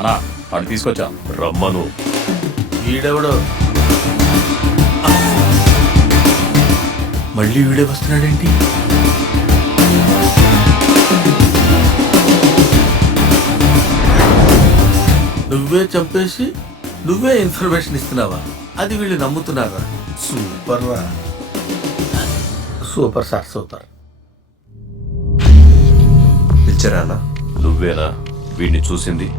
అన్నా వాడిని తీసుకొచ్చా. రమ్మను. వీడెవడో మళ్ళీ వీడే వస్తున్నాడేంటి? నువ్వే చంపేసి నువ్వే ఇన్ఫర్మేషన్ ఇస్తున్నావా? అది వీళ్ళు నమ్ముతున్నారా? సూపర్ రా, సూపర్ సార్, సూపర్. పిచ్చరా అన్న? నువ్వేనా వీడిని చూసింది?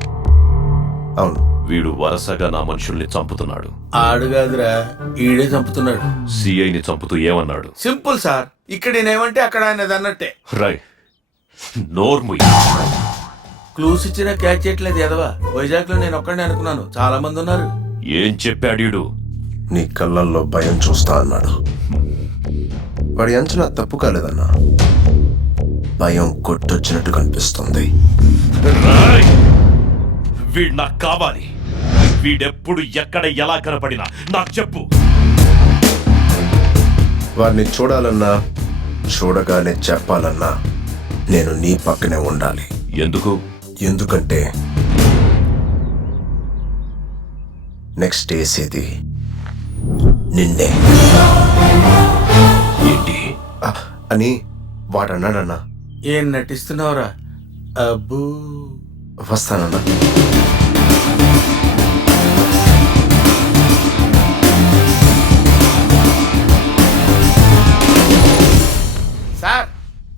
అవును. వీడు వరుసగా నా మనుషుల్ని చంపుతున్నాడు. ఆడు కాదురా, ఈడే చంపుతున్నాడు. సిఐని చంపుతూ ఏమన్నాడు? సింపుల్ సార్, ఇక్కడ నేనేమంటే అక్కడ ఆయనది అన్నట్టే. రై నోర్ముయ్. క్లూస్ ఇచ్చినా క్యాచ్ చేయట్లేదు ఎదవా. వైజాగ్ లో నేను ఒక్కడే అనుకున్నాను, చాలా మంది ఉన్నారు. ఏం చెప్పాడు? నీ కళ్ళల్లో భయం చూస్తా అన్నాడు. వాడి అంచనా తప్పు కాలేదన్నా. భయం కొట్టొచ్చినట్టు కనిపిస్తుంది. రాయ్! వీడు నాకు కావాలి. వీడెప్పుడు ఎక్కడ ఎలా కనపడినా నాకు చెప్పు. వాడిని చూడాలన్నా చూడగానే చెప్పాలన్నా నేను నీ పక్కనే ఉండాలి. ఎందుకు? ఎందుకంటే నెక్స్ట్ వేసేది నిన్నే. ఏంటి అని వాడన్నాడన్నా. ఏం నటిస్తున్నావురా? అబ్బూ, వస్తానన్నా. సార్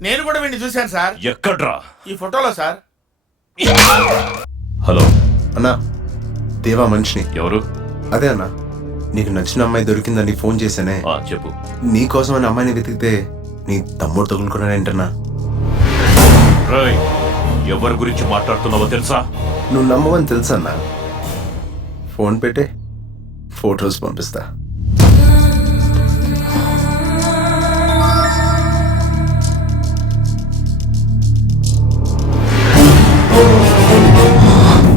నేను కూడా వీడిని చూశాను సార్. ఎక్కడ్రా? ఈ ఫోటోలో సార్. హలో అన్నా, దేవా మనిషిని. ఎవరు? అదే అన్నా, నీకు నచ్చిన అమ్మాయి దొరికిందని ఫోన్ చేశానే. చెప్పు. నీకోసం అని అమ్మాయిని వెతికితే నీ తమ్ముడు తగులుకున్నాడంటన్నా. రాయ్, ఎవరి గురించి మాట్లాడుతున్నావో తెలుసా? నువ్వు నమ్మవని తెలుసన్నా. ఫోన్ పెట్టే, ఫొటోస్ పంపిస్తా.